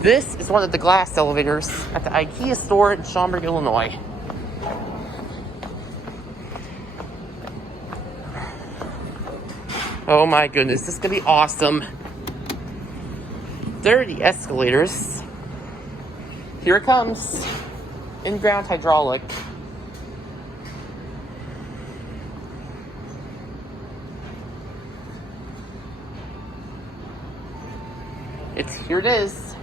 This is one of the glass elevators at the IKEA store in Schaumburg, Illinois. Oh my goodness, this is gonna be awesome. There are the escalators. Here it comes. Inground hydraulic. Here it is.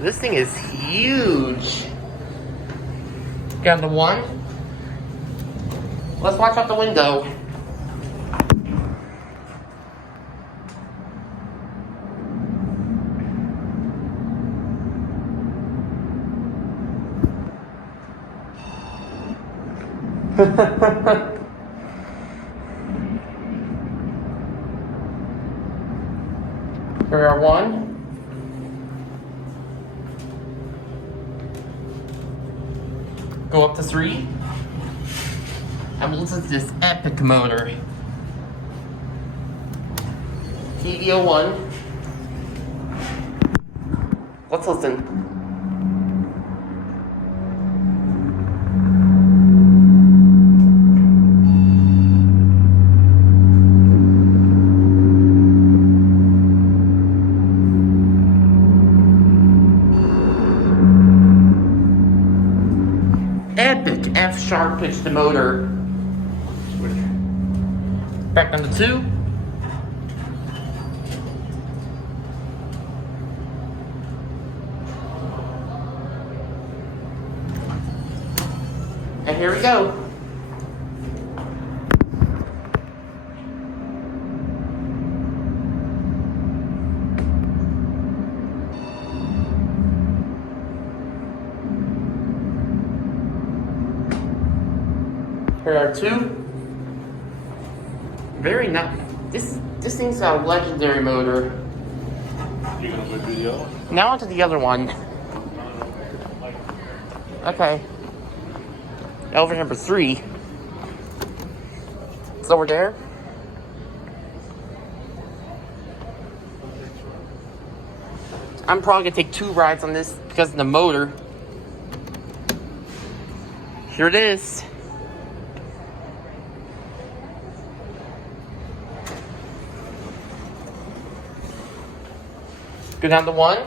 This thing is huge. Got the one. Let's watch out the window. Here we are, one. Go up to 3. And we'll listen to this epic motor. TD01. Let's listen. Epic F-sharp pitch the motor. Back down to 2. And here we go. Here are 2. Very nice. This thing's got a legendary motor. You gonna go do the other one? Now onto the other one. Okay. Elevator number 3. It's over there. I'm probably gonna take 2 rides on this because of the motor. Here it is. Go down to 1.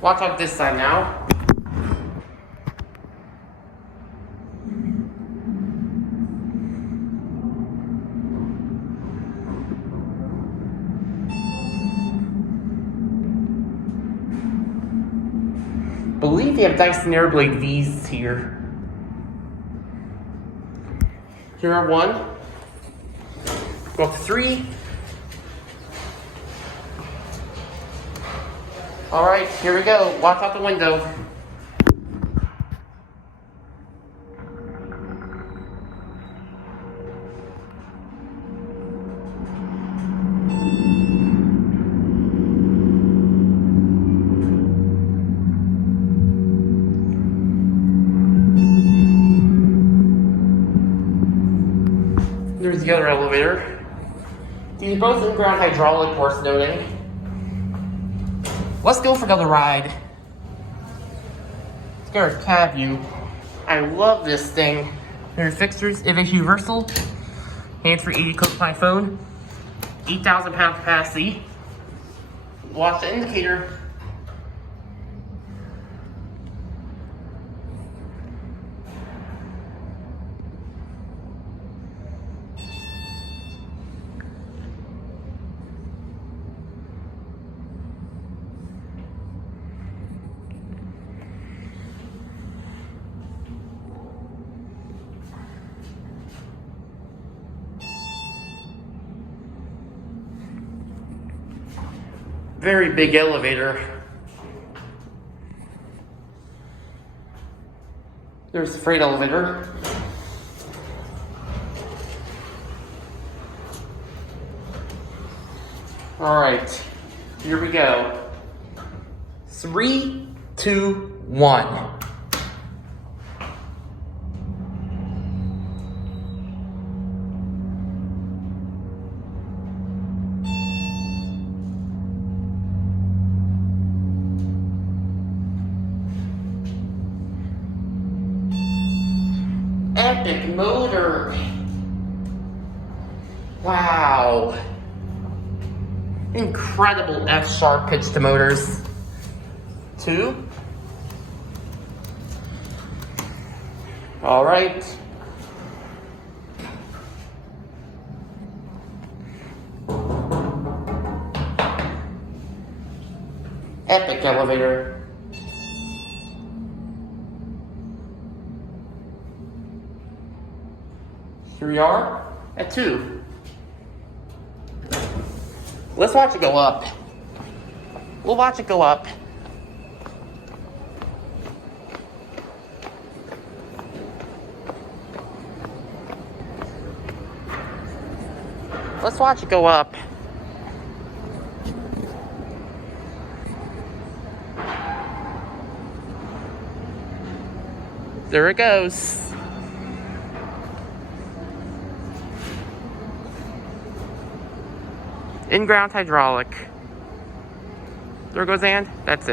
Watch out this side now. Believe they have Dyson Airblade V's here. Here are 1. Go up to 3. All right, here we go. Watch out the window. There's the other elevator. These are both Inground hydraulic, worth noting. Let's go for another ride. Let's go to cab view. I love this thing. Here's Fixtures, Innovation Universal. Hands-free 80 code my phone. 8,000 pound capacity. Watch the indicator. Very big elevator. There's the freight elevator. All right, here we go. 3, 2, 1. epic motor. Wow. Incredible F-sharp pitch to motors. 2. All right. Epic elevator. Here we are at 2. Let's watch it go up. We'll watch it go up. Let's watch it go up. There it goes. Inground hydraulic. There goes and that's it.